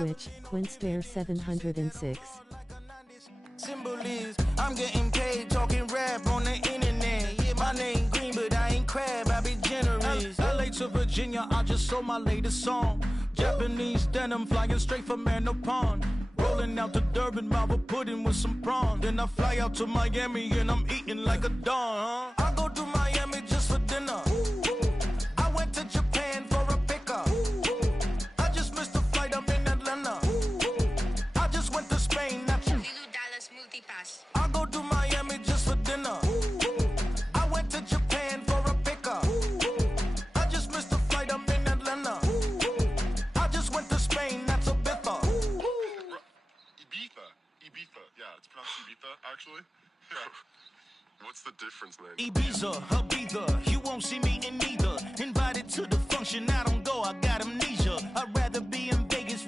Twitch, QuinSpare706. Symbol is, I'm getting paid talking rap on the internet. Yeah, my name green, but I ain't crab, I be generous. LA to Virginia, I just sold my latest song. Japanese denim flying straight from Manapon. Rolling out to Durban, mouth a pudding with some prawns. Then I fly out to Miami and I'm eating like a don. I go to Miami just for dinner. I went to Japan for a pickup. I just missed the flight, I'm in Atlanta. I just went to Spain, not you. I go to Miami just for dinner. I went to Japan for a pickup. I just missed the flight, I'm in Atlanta. I just went to Spain, that's a bither. Ibiza. Yeah, it's pronounced Ibiza, actually. Yeah. What's the difference, man? Ibiza, Ibiza, you won't see me in neither. Invited to the function, I don't go, I got amnesia. I'd rather be in Vegas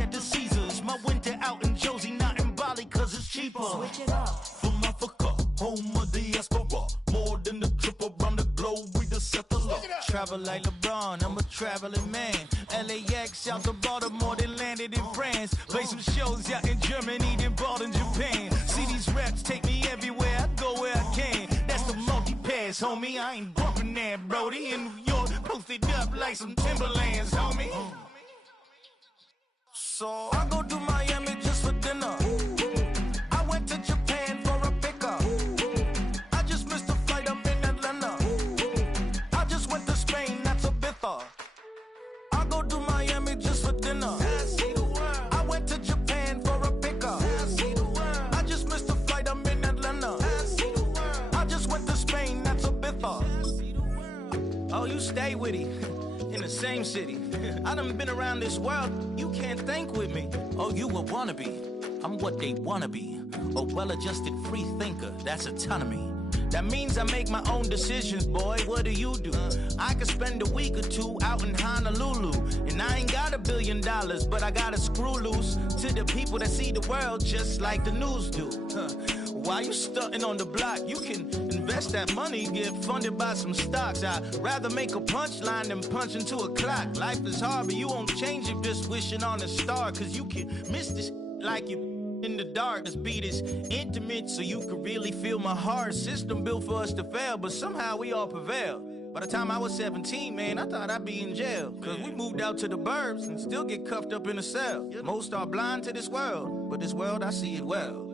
at the Caesars. My winter out in Josie, not in Bali, cause it's cheaper. Switch it up. From Africa, home of the diaspora. More than the trip around the globe, we the settler. Travel like LeBron, I'm a traveling man. LAX out to Baltimore, then landed in France. Play some shows out in Germany, then bought in Japan. See these raps take me everywhere, I go where I can. That's the multi-pass, homie, I ain't bumping that, Brody. In New York, posted up like some Timberlands, homie. So I go to Miami just for dinner. I went to Japan for a pickup. I just missed the flight, I'm in Atlanta. I just went to Spain, that's a bither. I go to Miami just for dinner. I went to Japan for a pickup. I just missed the flight, I'm in Atlanta. I just went to Spain, that's a bither. Oh, you stay with it. In the same city. I done been around this world, you can't think with me. Oh, you a wannabe, I'm what they wanna be. A well-adjusted free thinker, that's autonomy. That means I make my own decisions, boy, what do you do? I could spend a week or two out in Honolulu. And I ain't got $1 billion, but I got a screw loose to the people that see the world just like the news do. Why you stunting on the block? You can invest that money, get funded by some stocks. I'd rather make a punchline than punch into a clock. Life is hard, but you won't change it just wishing on a star. Cause you can miss this like you in the dark. This beat is intimate, so you can really feel my heart. System built for us to fail, but somehow we all prevail. By the time I was 17, man, I thought I'd be in jail. Cause we moved out to the burbs and still get cuffed up in a cell. Most are blind to this world, but this world, I see it well.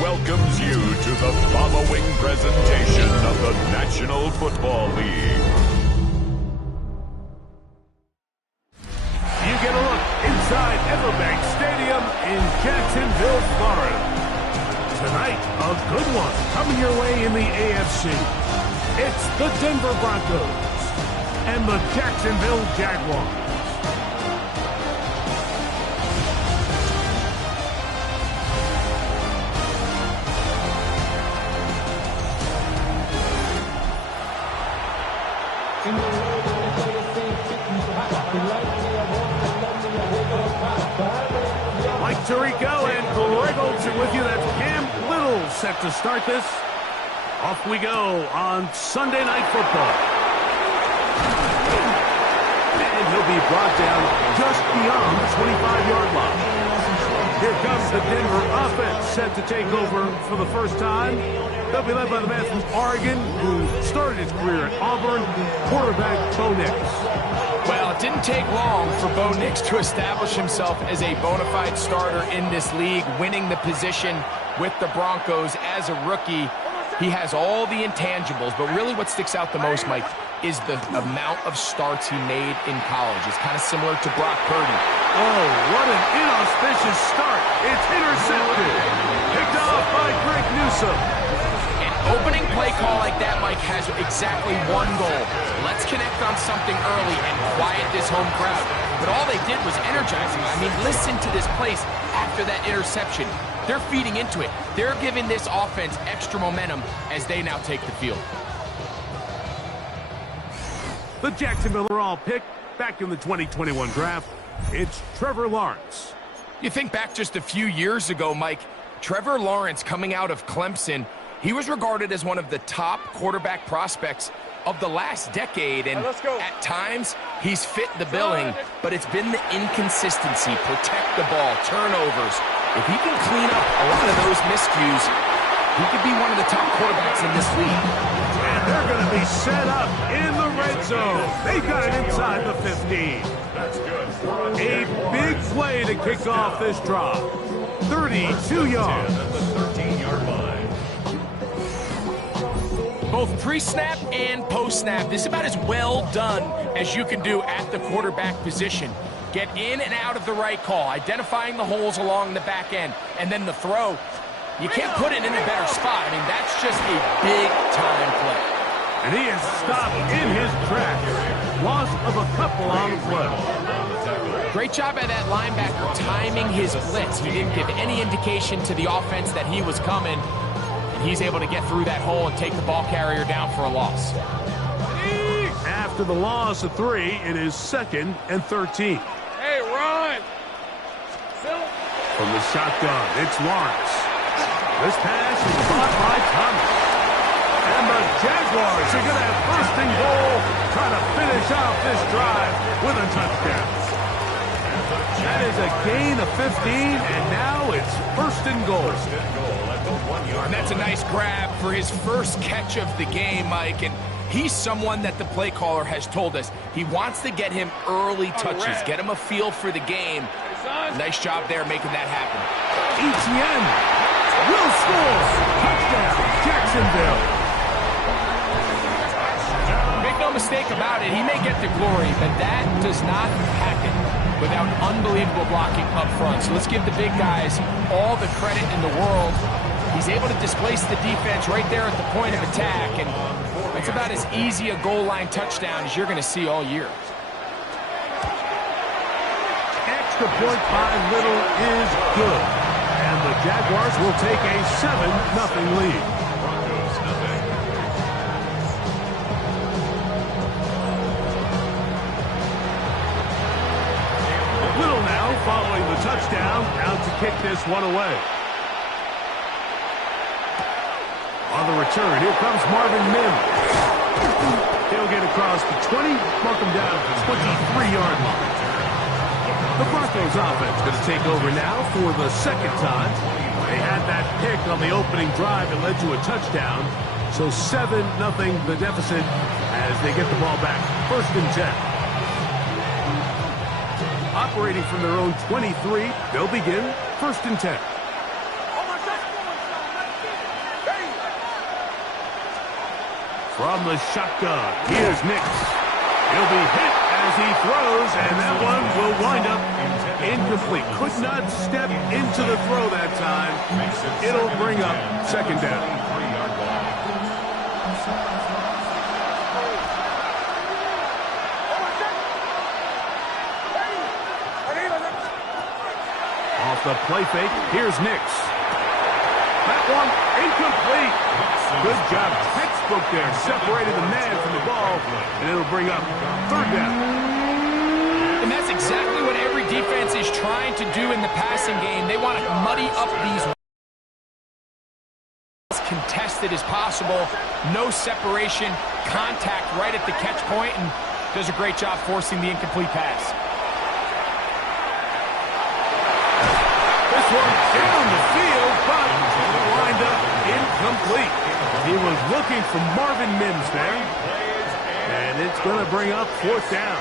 Welcomes you to the following presentation of the National Football League. You get a look inside Everbank Stadium in Jacksonville, Florida. Tonight, a good one coming your way in the AFC. It's the Denver Broncos and the Jacksonville Jaguars. Mike Tirico and Greg Olsen with you. That's Cam Little set to start this. Off we go on Sunday Night Football. And he'll be brought down just beyond the 25-yard line. Here comes the Denver offense set to take over for the first time. They'll be led by the man from Oregon who started his career at Auburn, quarterback Bo Nix. Well, it didn't take long for Bo Nix to establish himself as a bona fide starter in this league, winning the position with the Broncos as a rookie. He has all the intangibles, but really what sticks out the most, Mike, is the amount of starts he made in college. It's kind of similar to Brock Purdy. Oh, what an inauspicious start. It's intercepted. Picked off by Greg Newsome. An opening play call like that, Mike, has exactly one goal. Let's connect on something early and quiet this home crowd. But all they did was energize him. I mean, listen to this place after that interception. They're feeding into it. They're giving this offense extra momentum as they now take the field. The Jacksonville overall pick back in the 2021 draft, it's Trevor Lawrence. You think back just a few years ago, Mike, Trevor Lawrence coming out of Clemson, he was regarded as one of the top quarterback prospects of the last decade, and at times he's fit the billing, but it's been the inconsistency, protect the ball, turnovers. If he can clean up a lot of those miscues, he could be one of the top quarterbacks in this league. And they're going to be set up in the red zone. They've got it inside the 15. A big play to kick off this drive. 32 yards. Both pre-snap and post-snap, this is about as well done as you can do at the quarterback position. Get in and out of the right call, identifying the holes along the back end, and then the throw. You can't put it in a better spot. I mean, that's just a big-time play. And he is stopped in his tracks. Loss of a couple on the play. Great job by that linebacker timing his blitz. He didn't give any indication to the offense that he was coming. And he's able to get through that hole and take the ball carrier down for a loss. After the loss of 3, it is 2nd and 13. Hey, run! From the shotgun, it's Lawrence. This pass is caught by Thomas. And the Jaguars are going to have 1st and goal, trying to finish out this drive with a touchdown. That is a gain of 15, and now it's 1st and goal. And that's a nice grab for his first catch of the game, Mike. And he's someone that the play caller has told us he wants to get him early touches, get him a feel for the game. Nice job there making that happen. ETN will score. Touchdown, Jacksonville. Make no mistake about it, he may get the glory, but that does not happen without unbelievable blocking up front. So let's give the big guys all the credit in the world. He's able to displace the defense right there at the point of attack, and it's about as easy a goal line touchdown as you're going to see all year. Extra point by Little is good. And the Jaguars will take a 7-0 lead. Little now following the touchdown, out to kick this one away. On the return, here comes Marvin Mims. He'll get across the 20, mark him down at the 23-yard line. The Broncos offense going to take over now for the 2nd time. They had that pick on the opening drive that led to a touchdown. So 7-0 the deficit as they get the ball back. 1st and 10. Operating from their own 23, they'll begin 1st and 10. From the shotgun, here's Nix. He'll be hit as he throws, and that one will wind up incomplete. Could not step into the throw that time. It'll bring up 2nd down. Off the play fake, here's Nix. That one incomplete. Good job, textbook there, separating the man from the ball, and it'll bring up 3rd down. And that's exactly what every defense is trying to do in the passing game. They want to muddy up these as contested as possible. No separation, contact right at the catch point, and does a great job forcing the incomplete pass. This one down the field, but lined up incomplete. He was looking for Marvin Mims there. And it's going to bring up 4th down.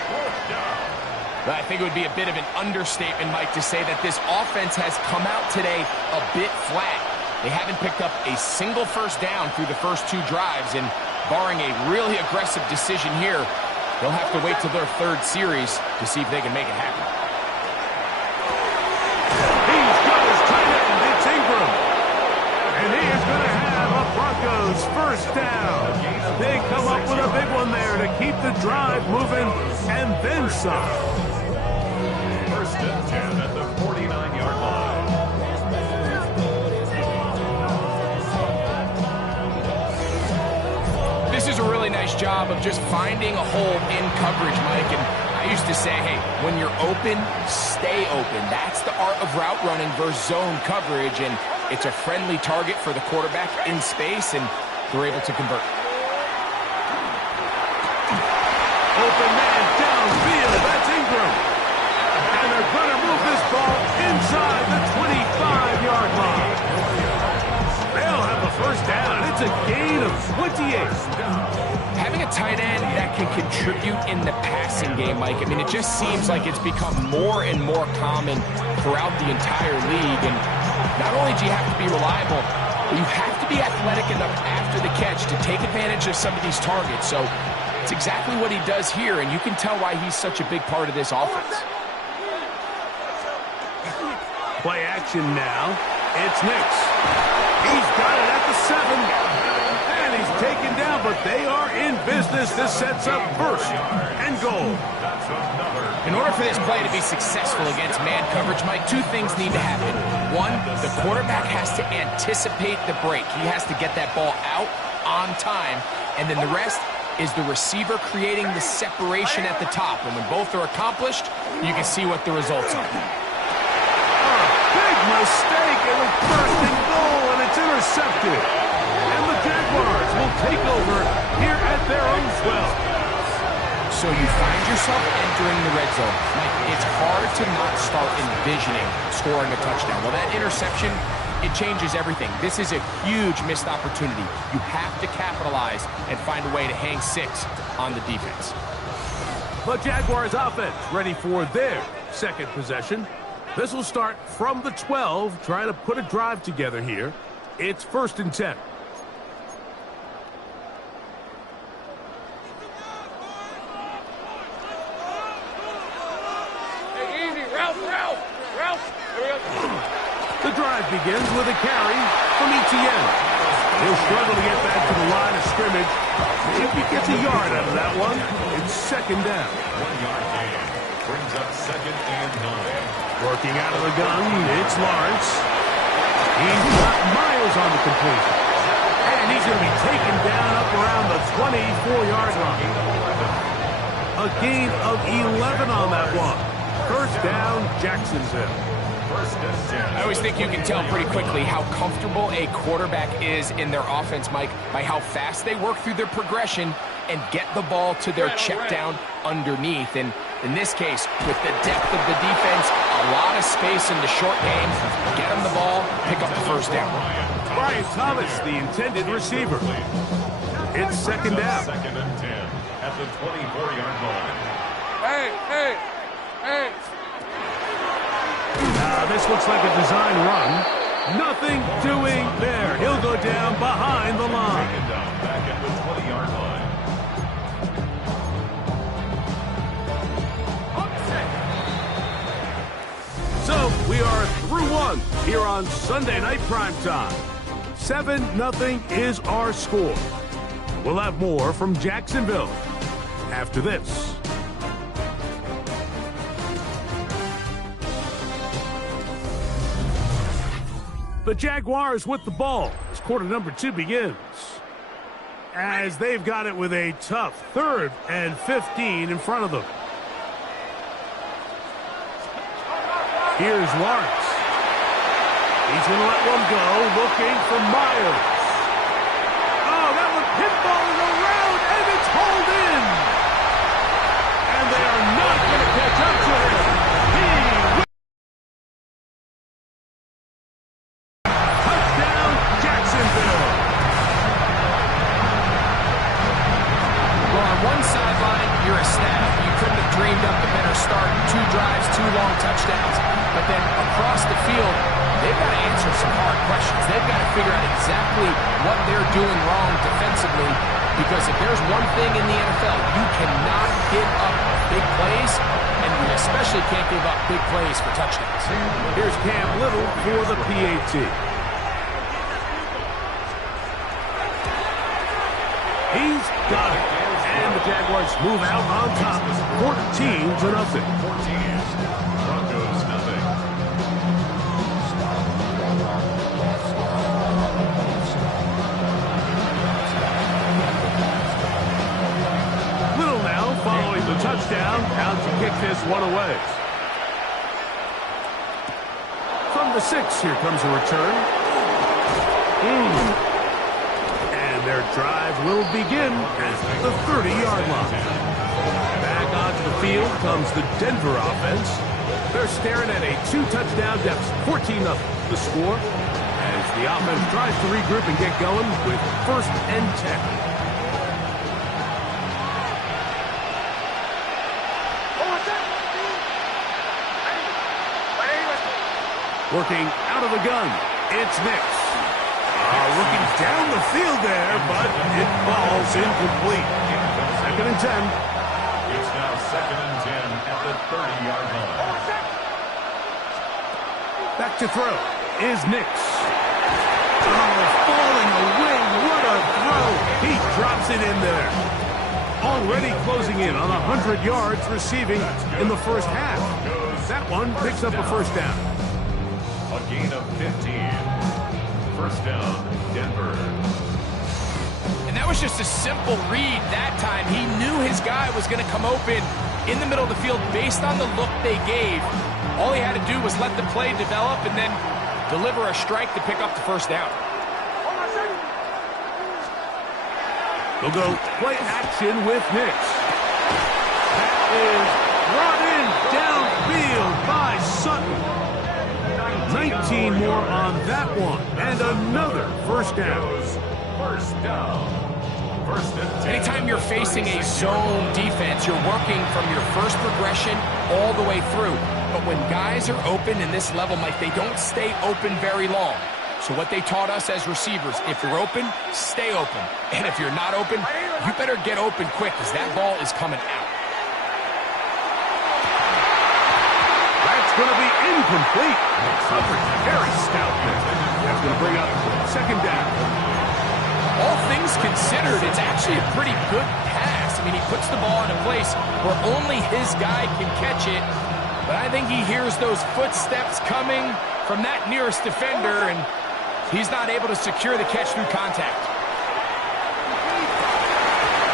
I think it would be a bit of an understatement, Mike, to say that this offense has come out today a bit flat. They haven't picked up a single first down through the first 2 drives, and barring a really aggressive decision here, they'll have to wait till their 3rd series to see if they can make it happen. He's got his tight end. It's Ingram. And he is going to have a Broncos first down. They come up with a big one there to keep the drive moving and then some. First and 10 at the 49-yard line. This is a really nice job of just finding a hole in coverage, Mike. And I used to say, hey, when you're open, stay open. That's the art of route running versus zone coverage. And it's a friendly target for the quarterback in space, and they're able to convert. Open man downfield. That's Ingram. And they're going to move this ball inside the 25-yard line. They'll have the first down. It's a gain of 28. Having a tight end that can contribute in the passing game, Mike, I mean, it just seems like it's become more and more common throughout the entire league. And not only do you have to be reliable, but you have to be athletic enough after the catch to take advantage of some of these targets. So it's exactly what he does here, and you can tell why he's such a big part of this offense. Play action now. It's Nix. He's got it at the 7. And he's taken down, but they are in business. This sets up first and goal. In order for this play to be successful against man coverage, Mike, 2 things need to happen. 1, the quarterback has to anticipate the break. He has to get that ball out on time. And then the rest is the receiver creating the separation at the top. And when both are accomplished, you can see what the results are. Big mistake. It was first and goal, and it's intercepted. And the Jaguars will take over here at their own 12. So you find yourself entering the red zone. Mike, it's hard to not start envisioning scoring a touchdown. Well, that interception, it changes everything. This is a huge missed opportunity. You have to capitalize and find a way to hang 6 on the defense. The Jaguars offense ready for their second possession. This will start from the 12, trying to put a drive together here. It's 1st and 10. The drive begins with a carry from ETN. He'll struggle to get back to the line of scrimmage. If he gets a yard out of that one, it's 2nd down. 1-yard gain brings up 2nd and 9. Working out of the gun, it's Lawrence. He's got Miles on the completion. And he's going to be taken down up around the 24-yard line. A gain of 11 on that one. 1st down, Jacksonville. I always think you can tell pretty quickly how comfortable a quarterback is in their offense, Mike, by how fast they work through their progression and get the ball to their check down underneath. And in this case, with the depth of the defense, a lot of space in the short game, get them the ball, pick up the first down. Brian Thomas, the intended receiver. It's 2nd down. 2nd and 10 at the 24-yard line. Hey! This looks like a design run. Nothing doing there. He'll go down behind the line. Taken down back at the 20-yard line. So we are through 1 here on Sunday Night Primetime. 7-0 is our score. We'll have more from Jacksonville after this. The Jaguars with the ball as quarter number 2 begins. As they've got it with a tough 3rd and 15 in front of them. Here's Lawrence. He's going to let one go, looking for Myers. Oh, that one pinballing around, and it's hauled in. And they are not going to catch up to him. Touchdown, Jacksonville. Well, on one sideline, you're ecstatic. You couldn't have dreamed up a better start. 2 drives, 2 long touchdowns. But then across the field, they've got to answer some hard questions. They've got to figure out exactly what they're doing wrong defensively, because if there's one thing in the NFL, you cannot give up big plays, and you especially can't give up big plays for touchdowns. Here's Cam Little for the PAT. He's got it. And the Jaguars move out on top, 14-0. Broncos nothing. Little now following the touchdown, out to kick this one away. From the 6, here comes a return. And their drive will begin at the 30-yard line. Back onto the field comes the Denver offense. They're staring at a 2-touchdown deficit, 14-0 the score, as the offense tries to regroup and get going with 1st and 10. Working out of the gun, it's Nix. Looking down the field there, but it falls incomplete. 2nd and 10. It's now 2nd and 10 at the 30-yard line. Back to throw is Nix. Falling away, what a throw. He drops it in there. Already closing in on 100 yards receiving in the first half. That one picks up a 1st down. A gain of 15. 1st down, Denver. And that was just a simple read that time. He knew his guy was going to come open in the middle of the field based on the look they gave. All he had to do was let the play develop and then deliver a strike to pick up the 1st down. They'll go play action with Nix. That is brought in downfield by Sutton. 19 more on that one, and another 1st down. 1st down. 1st and 10. Anytime you're facing a zone defense, you're working from your first progression all the way through. But when guys are open in this level, Mike, they don't stay open very long. So what they taught us as receivers, if you're open, stay open. And if you're not open, you better get open quick, because that ball is coming out. Going to be incomplete. Coverage very stout there. That's going to bring up 2nd down. All things considered, it's actually a pretty good pass. I mean, he puts the ball in a place where only his guy can catch it. But I think he hears those footsteps coming from that nearest defender, and he's not able to secure the catch through contact.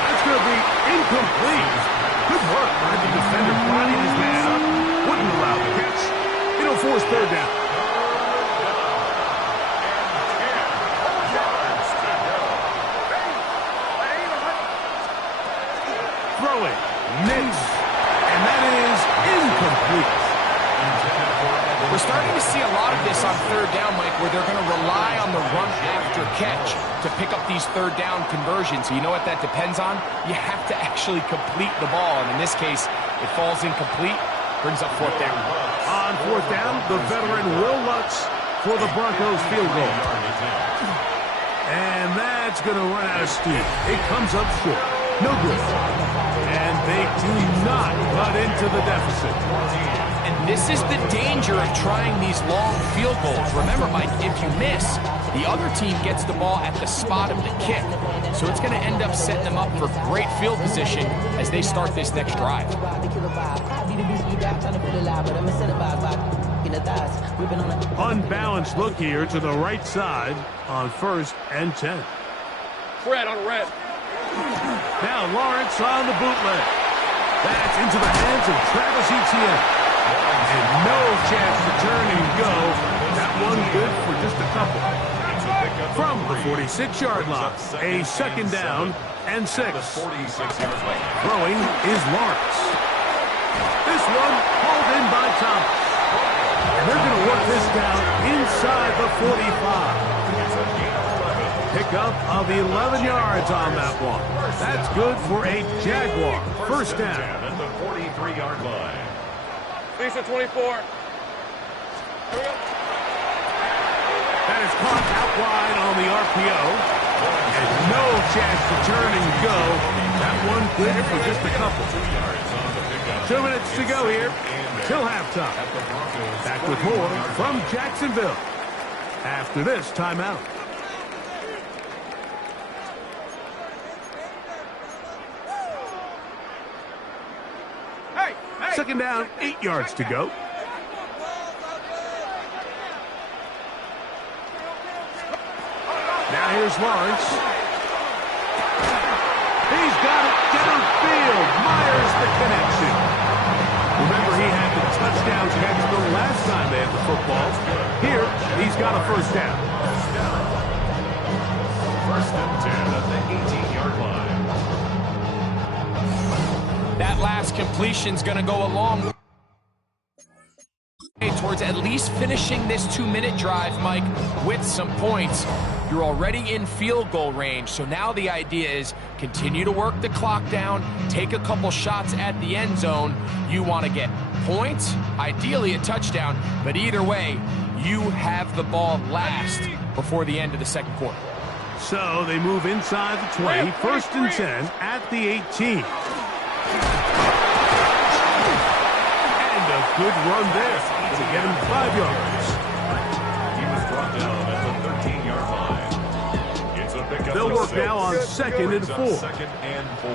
That's going to be incomplete. Good work by the defender, bodied his man up. Wouldn't allow the catch. It'll force 3rd down. Throwing. Nix. And that is incomplete. We're starting to see a lot of this on 3rd down, Mike, where they're going to rely on the run after catch to pick up these 3rd down conversions. You know what that depends on? You have to actually complete the ball. And in this case, it falls incomplete. Brings up 4th down. On 4th down, the veteran Will Lutz for the Broncos field goal. And that's going to run out of steam. It comes up short. No good. And they do not cut into the deficit. And this is the danger of trying these long field goals. Remember, Mike, if you miss, the other team gets the ball at the spot of the kick. So it's going to end up setting them up for great field position as they start this next drive. Unbalanced look here to the right side on 1st and 10. Fred on red. Now Lawrence on the bootleg. That's into the hands of Travis Etienne. And no chance to turn and go. That one good for just a couple. From the 46-yard line, a 2nd down and 6. Throwing is Lawrence. This one hauled in by Thomas. And they're going to work this down inside the 45. Pickup of 11 yards on that one. That's good for a Jaguar 1st down. At the 43-yard line. Lisa 24. Here we go. That is caught out wide on the RPO. And no chance to turn and go. That one good for just a couple. 2 minutes to go here till halftime. Back with more from Jacksonville after this timeout. Second down, 8 yards to go. Now here's Lawrence. He's got it downfield. Myers the connection. Remember, he had the touchdown catch the last time they had the football. Here, he's got a first down. First and 10 at the 18-yard line. That last completion's going to go a long way towards at least finishing this 2-minute drive, Mike, with some points. You're already in field goal range, so now the idea is continue to work the clock down, take a couple shots at the end zone. You want to get points, ideally a touchdown, but either way, you have the ball last before the end of the second quarter. So they move inside the 20, first and 10 at the 18. And a good run there to get him 5 yards. He was brought down at the 13-yard line. It's a pickup. They'll work now on second and 4. Second and 4.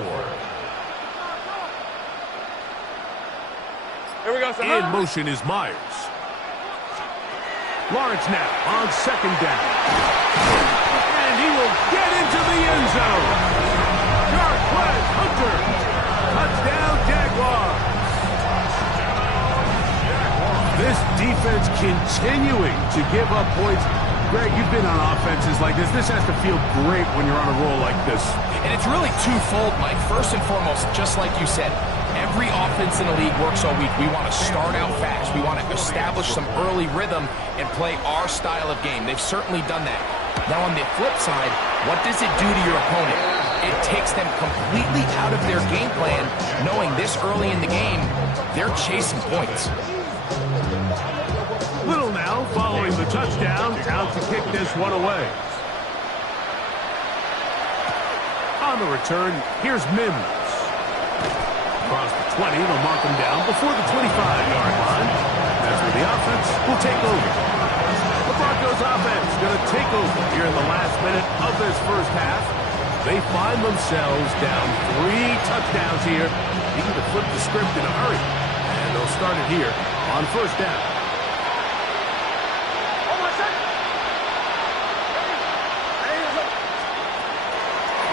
Here we go, sir. In motion is Myers. Lawrence now on second down. And he will get into the end zone. Jarquez Hunter. Touchdown, Jaguars. This defense continuing to give up points. Greg, you've been on offenses like this. This has to feel great when you're on a roll like this. And it's really twofold, Mike. First and foremost, just like you said, every offense in the league works all week. We want to start out fast. We want to establish some early rhythm and play our style of game. They've certainly done that. Now, on the flip side, what does it do to your opponent? It takes them completely out of their game plan, knowing this early in the game, they're chasing points. Little now following the touchdown, out to kick this one away. On the return, here's Mims. Across the 20, they'll mark him down before the 25-yard line. That's where the offense will take over. The Broncos offense going to take over here in the last minute of this first half. They find themselves down 3 touchdowns here. Need to flip the script in a hurry. And they'll start it here on first down.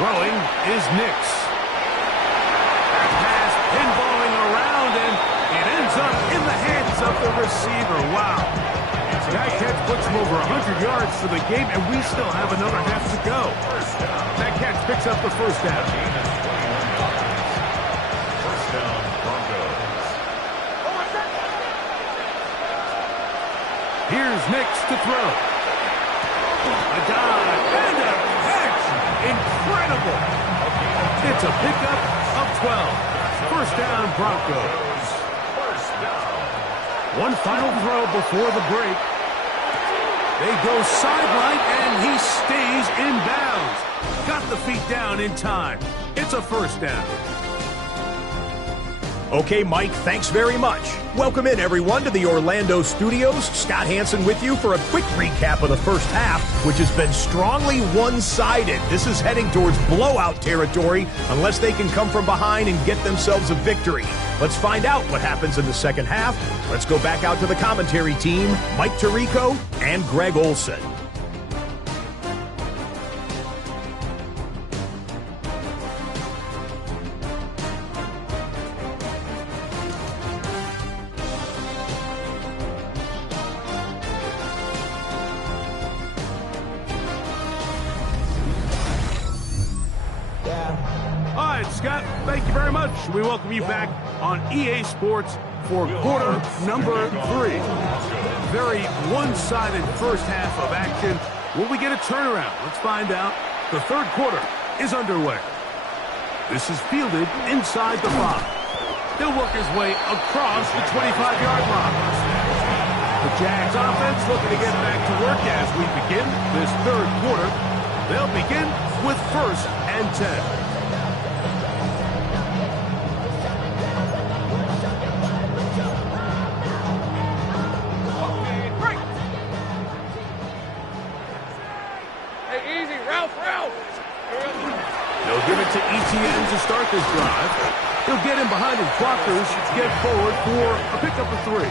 Throwing is Nix. That pass pinballing around, and it ends up in the hands of the receiver. Wow. That catch puts him over 100 yards for the game, and we still have another half to go. That catch picks up the first down. First down, Broncos. Here's Nix to throw. A dive and a catch. Incredible. It's a pickup of 12. First down, Broncos. First down. One final throw before the break. They go sideline, and he stays in bounds. Got the feet down in time. It's a first down. Okay, Mike, thanks very much. Welcome in, everyone, to the Orlando studios. Scott Hansen with you for a quick recap of the first half, which has been strongly one-sided. This is heading towards blowout territory unless they can come from behind and get themselves a victory. Let's find out what happens in the second half. Let's go back out to the commentary team, Mike Tirico and Greg Olson. Scott, thank you very much. We welcome you back on EA Sports for quarter number 3. Very one-sided first half of action. Will we get a turnaround? Let's find out. The third quarter is underway. This is fielded inside the 5. He'll work his way across the 25-yard line. The Jags offense looking to get back to work as we begin this third quarter. They'll begin with 1st and 10. They'll give it to ETN to start this drive. He'll get in behind his blockers, get forward for a pickup of 3.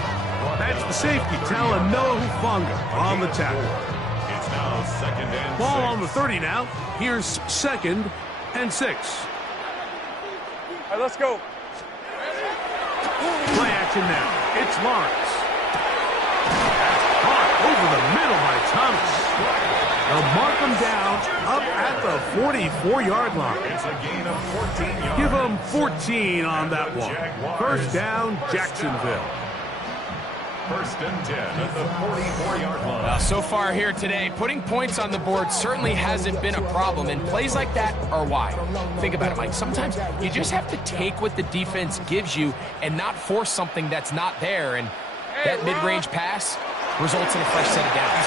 That's the safety, Talanoa Hufanga on the tackle. It's now 2nd and 6. Ball on the 30 now. Here's 2nd and 6. All right, let's go. Play action now. It's Lawrence. Caught over the middle by Thomas. They'll mark him down up at the 44-yard line. It's a gain of 14 yards. Give him 14 on that one. First down, Jacksonville. 1st and 10 at the 44-yard line. Well, so far here today, putting points on the board certainly hasn't been a problem, and plays like that are why. Think about it, Mike. Sometimes you just have to take what the defense gives you and not force something that's not there, and that mid-range pass results in a fresh set of downs.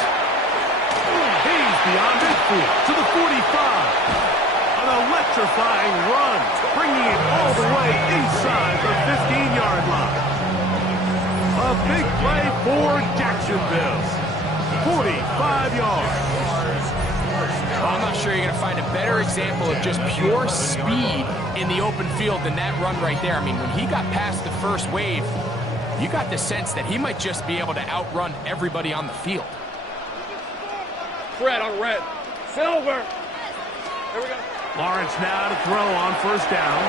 He's beyond midfield to the 45. An electrifying run, bringing it all the way inside the 15-yard line. A big play for Jacksonville. 45 yards. Well, I'm not sure you're going to find a better example of just pure speed in the open field than that run right there. I mean, when he got past the first wave, you got the sense that he might just be able to outrun everybody on the field. Fred on red. Silver. Here we go. Lawrence now to throw on 1st down.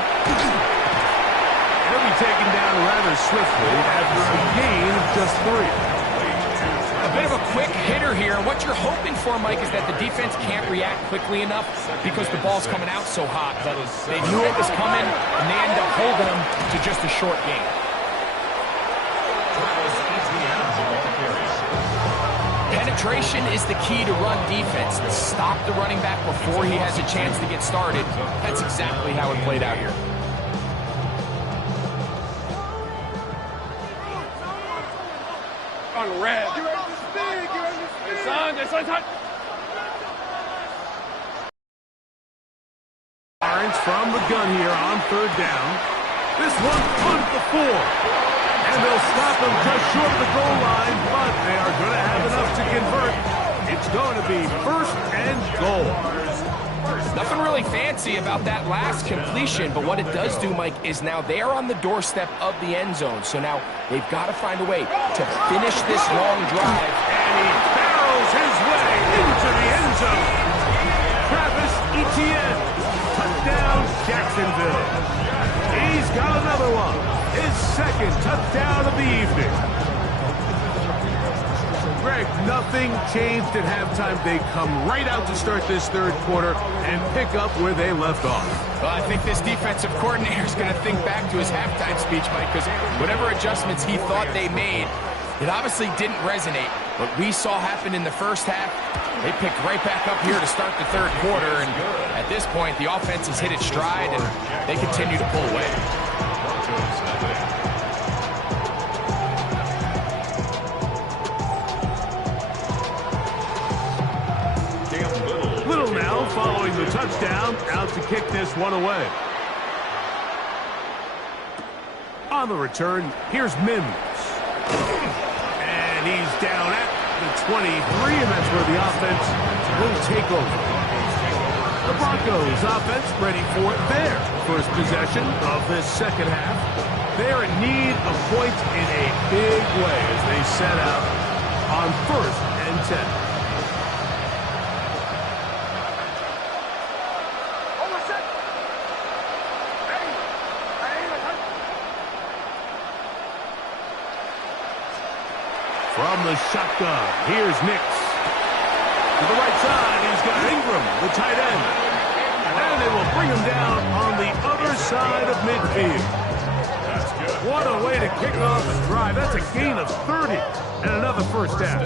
He'll be taken down rather swiftly after a gain of just 3. A bit of a quick hitter here. What you're hoping for, Mike, is that the defense can't react quickly enough because the ball's coming out so hot. But they knew it was coming, and they end up holding them to just a short gain. Penetration is the key to run defense. Stop the running back before he has a chance to get started. That's exactly how it played out here. On red. Son. Lawrence from the gun here on 3rd down. This one on the 4. And they'll stop him just short of the goal line, but they are going to have enough to convert. It's going to be 1st and goal. Nothing really fancy about that last completion, but what it does do, Mike, is now they're on the doorstep of the end zone. So now they've got to find a way to finish this long drive. And he barrels his way into the end zone. Travis Etienne, touchdown Jacksonville. He's got another one. His 2nd touchdown of the evening. Greg, nothing changed at halftime. They come right out to start this 3rd quarter and pick up where they left off. Well, I think this defensive coordinator is going to think back to his halftime speech, Mike, because whatever adjustments he thought they made, it obviously didn't resonate. What we saw happen in the first half, they picked right back up here to start the 3rd quarter, and at this point, the offense has hit its stride, and they continue to pull away. Little now following the touchdown, out to kick this one away. On the return, here's Mims. And he's down at the 23, and that's where the offense will take over. The Broncos offense ready for their first possession of this 2nd half. They're in need of points in a big way as they set out on 1st and 10. From the shotgun, here's Nix. To the right side, he's got Ingram, the tight end. And they will bring him down on the other side of midfield. That's good. What a way to kick off a drive. That's a gain of 30 and another first down.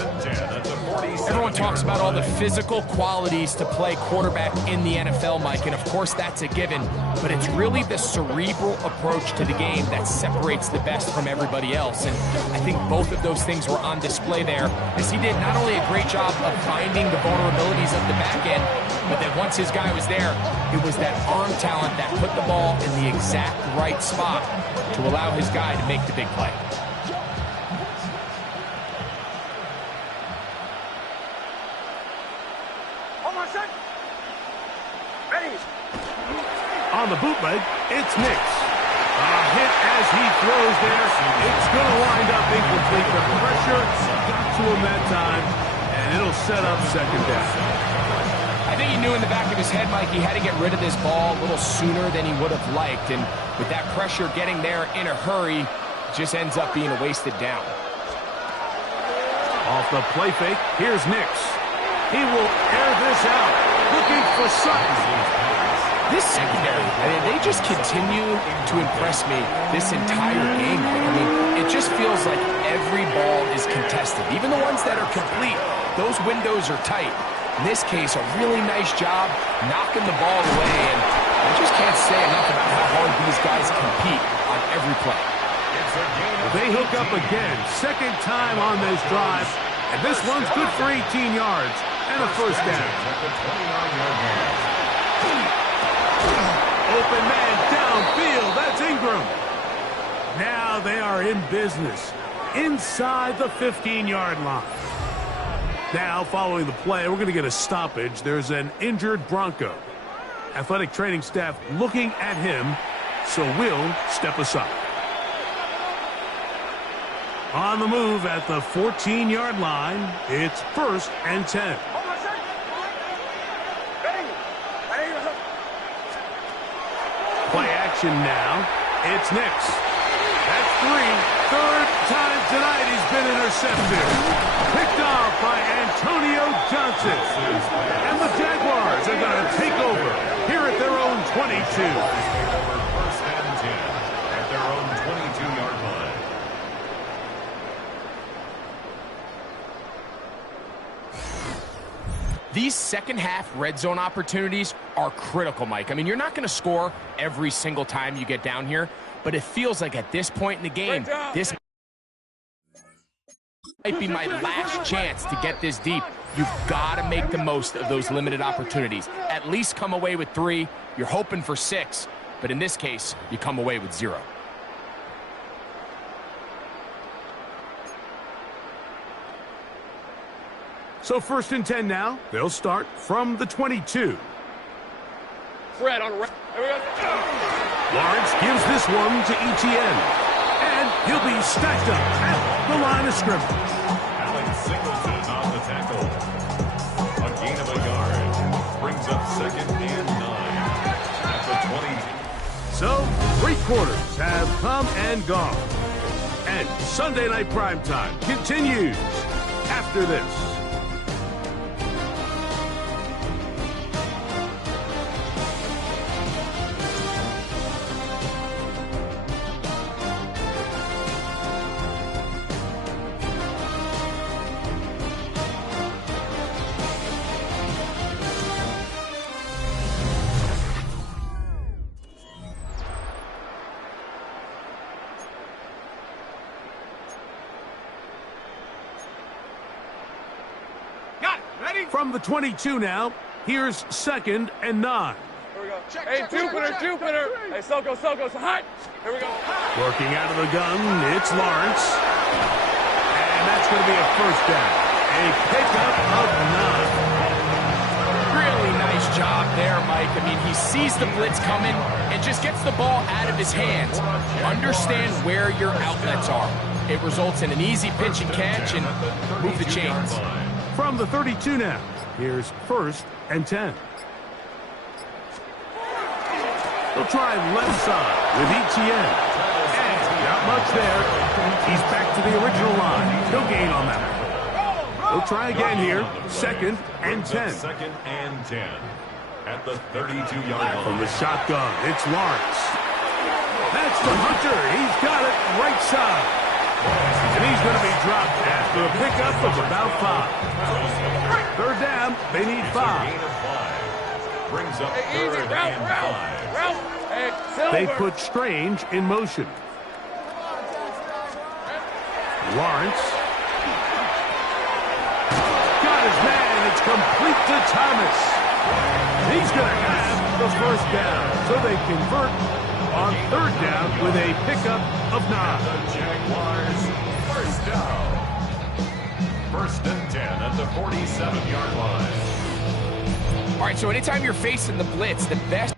Everyone talks about all the physical qualities to play quarterback in the NFL, Mike, and of course that's a given, but it's really the cerebral approach to the game that separates the best from everybody else, and I think both of those things were on display there, as he did not only a great job of finding the vulnerabilities of the back end, but that once his guy was there, it was that arm talent that put the ball in the exact right spot to allow his guy to make the big play. On the bootleg, it's Nix. A hit as he throws there. It's going to wind up incomplete. The pressure got to him that time, and it'll set up second down. I think he knew in the back of his head, Mike, he had to get rid of this ball a little sooner than he would have liked, and with that pressure getting there in a hurry, it just ends up being a wasted down. Off the play fake, here's Nix. He will air this out, looking for Sutton. This secondary, I mean, they just continue to impress me this entire game. I mean, it just feels like every ball is contested. Even the ones that are complete, those windows are tight. In this case, a really nice job knocking the ball away, and I just can't say enough about how hard these guys compete on every play. They hook up again, second time on this drive, and this one's good for 18 yards and a first down. Open man downfield, that's Ingram. Now they are in business inside the 15-yard line. Now, following the play, we're going to get a stoppage. There's an injured Bronco. Athletic training staff looking at him, so we'll step aside. On the move at the 14-yard line, it's 1st and 10. Play action now. It's Nix. That's 3. Third time tonight he's been intercepted. Picked off by Antonio Johnson. And the Jaguars are going to take over here at their own 22. First and 10 at their own 22-yard line. These second-half red zone opportunities are critical, Mike. I mean, you're not going to score every single time you get down here, but it feels like at this point in the game, this might be my last chance to get this deep. You've got to make the most of those limited opportunities. At least come away with 3. You're hoping for 6, but in this case, you come away with 0. So 1st and 10 now. They'll start from the 22. Fred on right. There we go. Lawrence gives this one to Etienne. And he'll be stacked up at the line of scrimmage. Alex Singleton on the tackle. A gain of a yard. Brings up 2nd and 9. At the 20. So, 3 quarters have come and gone. And Sunday Night Primetime continues after this. From the 22 now, here's 2nd and 9. Here we go. Hey, Jupiter. Hey, Soko, hot. Here we go. Working out of the gun, it's Lawrence. And that's going to be a first down. A pickup of 9. Really nice job there, Mike. I mean, he sees the blitz coming and just gets the ball out of his hands. Understand where your outlets are. It results in an easy pitch and catch and move the chains. From the 32 now, here's 1st and 10. They'll try left side with Etienne. And not much there. He's back to the original line. No gain on that one. They'll try again here. 2nd and 10. 2nd and 10 at the 32-yard line. From the shotgun, it's Lawrence. That's for Hunter. He's got it right side. And he's going to be dropped after a pickup of about 5. Third down, they need 5. Brings up third and 5. They put Strange in motion. Lawrence. Got his man. It's complete to Thomas. He's going to have the first down. So they convert on third down with a pickup of 9. The Jaguars first down. First and 10 at the 47-yard line. All right, so anytime you're facing the blitz, the best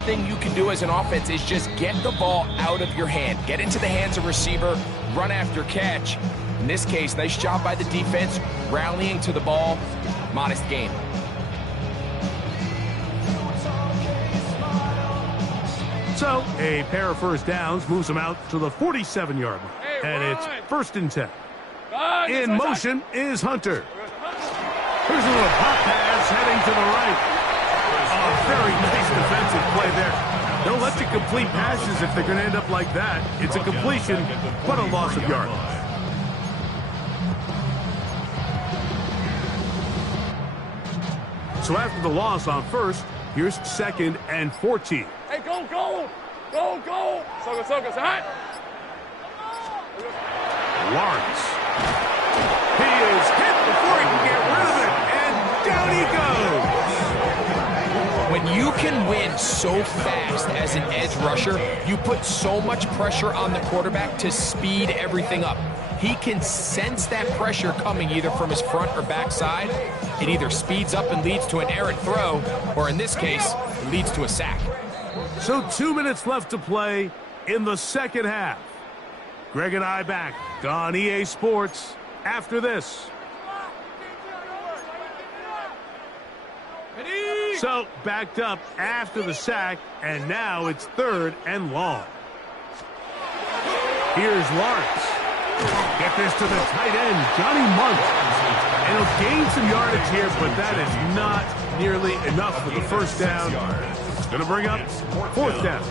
thing you can do as an offense is just get the ball out of your hand. Get into the hands of receiver, run after catch. In this case, nice job by the defense, rallying to the ball. Modest gain. So a pair of first downs moves them out to the 47-yard line. And it's first and 10. In motion is Hunter. Here's a little pop pass heading to the right. Oh, very nice defensive play there. Don't let you complete passes if they're going to end up like that. It's a completion, but a loss of yards. So after the loss on first, here's second and 14. Hey, go, go! Go, go! So, hot! Lawrence. He is hit before he can get rid of it, and down he goes. When you can win so fast as an edge rusher, you put so much pressure on the quarterback to speed everything up. He can sense that pressure coming either from his front or back side. It either speeds up and leads to an errant throw, or in this case, it leads to a sack. So 2 minutes left to play in the second half. Greg and I back on EA Sports after this. So backed up after the sack, and now it's third and long. Here's Lawrence. Get this to the tight end, Johnny Munt. And he'll gain some yardage here, but that is not nearly enough for the first down. It's going to bring up fourth down.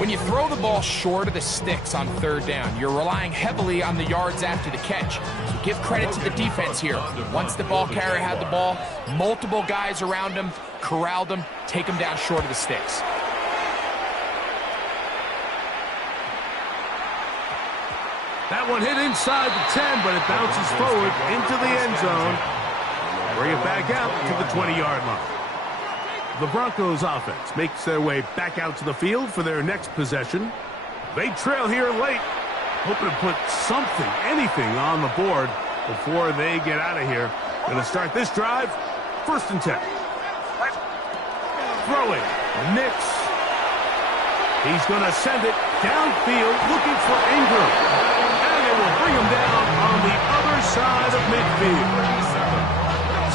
When you throw the ball short of the sticks on third down, you're relying heavily on the yards after the catch. So give credit to the defense here. Once the ball carrier had the ball, multiple guys around him, corralled him, take him down short of the sticks. That one hit inside the 10, but it bounces forward into the end zone. Bring it back out to the 20-yard line. The Broncos offense makes their way back out to the field for their next possession. They trail here late, hoping to put something, anything on the board before they get out of here. Going to start this drive, first and 10. Throwing, Nix. He's going to send it downfield looking for Ingram. And it will bring him down on the other side of midfield.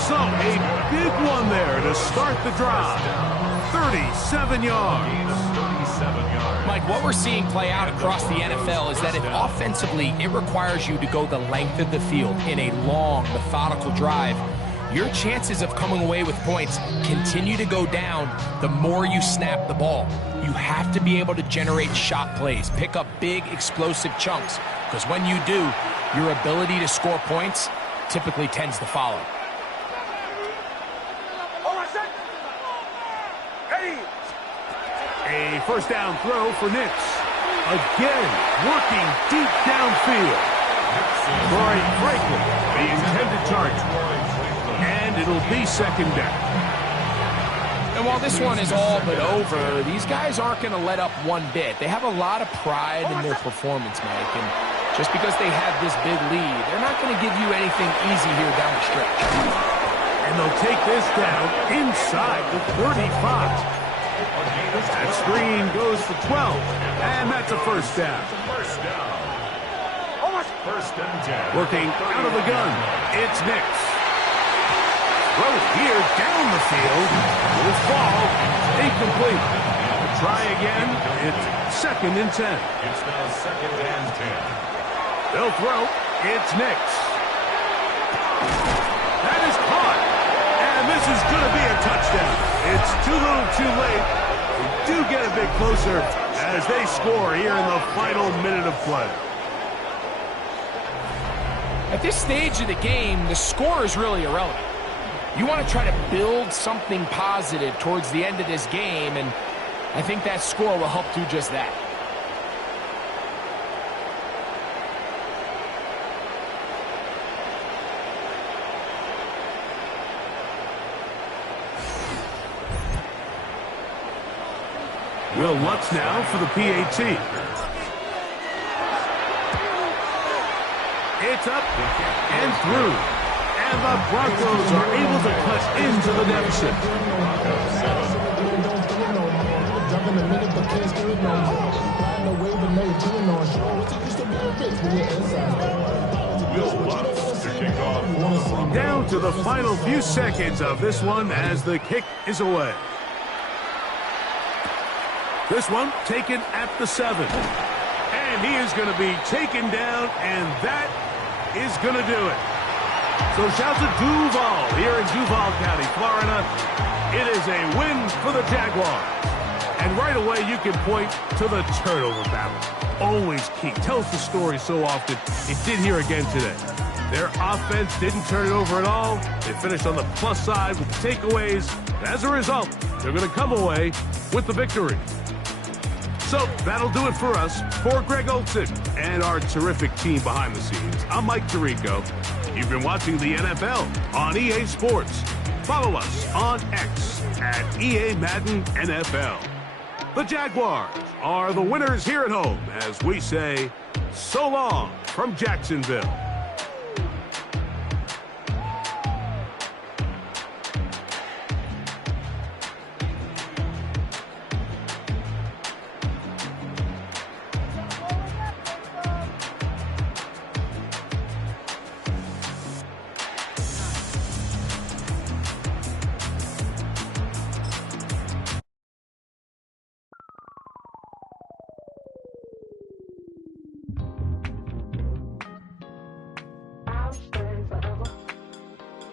So a big one there to start the drive. 37 yards. Mike, what we're seeing play out across the NFL is that if offensively it requires you to go the length of the field in a long, methodical drive, your chances of coming away with points continue to go down the more you snap the ball. You have to be able to generate shot plays, pick up big, explosive chunks, because when you do, your ability to score points typically tends to follow. A first down throw for Nix. Again, working deep downfield. Troy Franklin, the intended target. And it'll be second down. And while this one is all but over, these guys aren't going to let up one bit. They have a lot of pride in their performance, Mike. And just because they have this big lead, they're not going to give you anything easy here down the stretch. And they'll take this down inside the 35. That screen goes for 12, and that's a first down. First and 10. Working out of the gun, it's Nix. Throw here down the field. Will fall, incomplete. Try again, it's second and 10. It's now second and 10. They'll throw, it's Nix. That is caught, and this is going to be a touchdown. It's too little too late. do get a bit closer as they score here in the final minute of play. At this stage of the game, the score is really irrelevant. You want to try to build something positive towards the end of this game, and I think that score will help do just that. Will Lutz now for the PAT. It's up and through. And the Broncos are able to cut into the deficit. Down to the final few seconds of this one as the kick is away. This one taken at the 7. And he is going to be taken down, and that is going to do it. So shout to Duval here in Duval County, Florida. It is a win for the Jaguars. And right away you can point to the turnover battle. Always key. Tells the story so often. It did here again today. Their offense didn't turn it over at all. They finished on the plus side with the takeaways. As a result, they're going to come away with the victory. So that'll do it for us. For Greg Olson and our terrific team behind the scenes, I'm Mike Tirico. You've been watching the NFL on EA Sports. Follow us on X at EA Madden NFL. The Jaguars are the winners here at home as we say so long from Jacksonville.